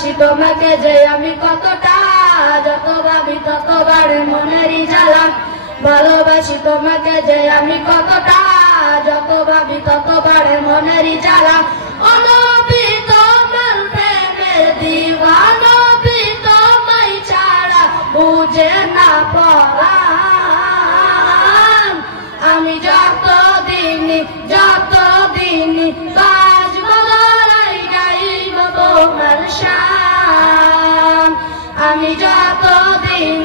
ভালোবাসি তোমাকে যে আমি কতটা, যত ভাবি ততবার মনেরই জ্বালা। ভালোবাসি তোমাকে যে আমি কতটা, যত ভাবি ততবার মনেরই জ্বালা। ও নবী তোমার প্রেমের দিওয়ানা, নবী তোমায় ছাড়া বুঝে না পরাণ। আমি যতদিন বাঁচব লড়াই গাইব তোমার শান। আমি যতদিন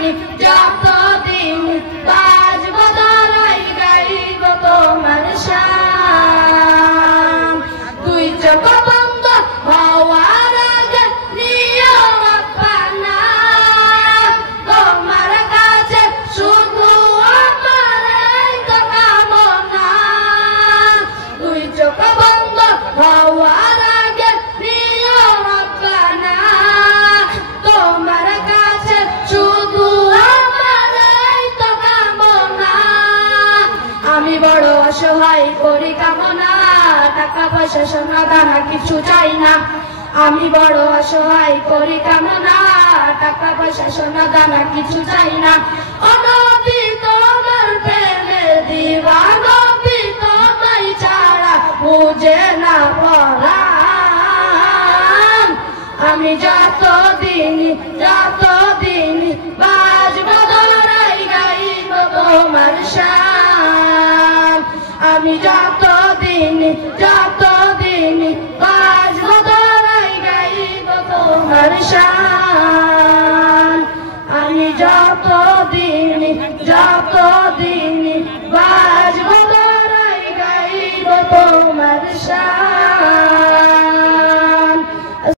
বাঁচব লড়াই গাইব তোমার শান। তুই চোখ বন্ধ হওয়ার আগে নিও পানা, তোমার কাছে শুধু আমার এই তো কামনা। তুই চোখ বন্ধ হওয়ার আগে নিও পানা, তোমার কাছে শুধু আমার এই তো কামনা। আমি বড় অসহায় করি কামনা, টাকা পয়সা সোনা দানা কিছু চাই না। আমি বড় অসহায় করি কামনা, টাকা পয়সা সোনা দানা কিছু চাই না। ও নবী তোমার প্রেমের দিওয়ানা, নবী তোমায় ছাড়া বুঝে না পরাণ। আমি যতদিন বাঁচব লড়াই গাইব তোমার শান। আমি যতদিন বাঁচব লড়াই গাইব তোমার শান।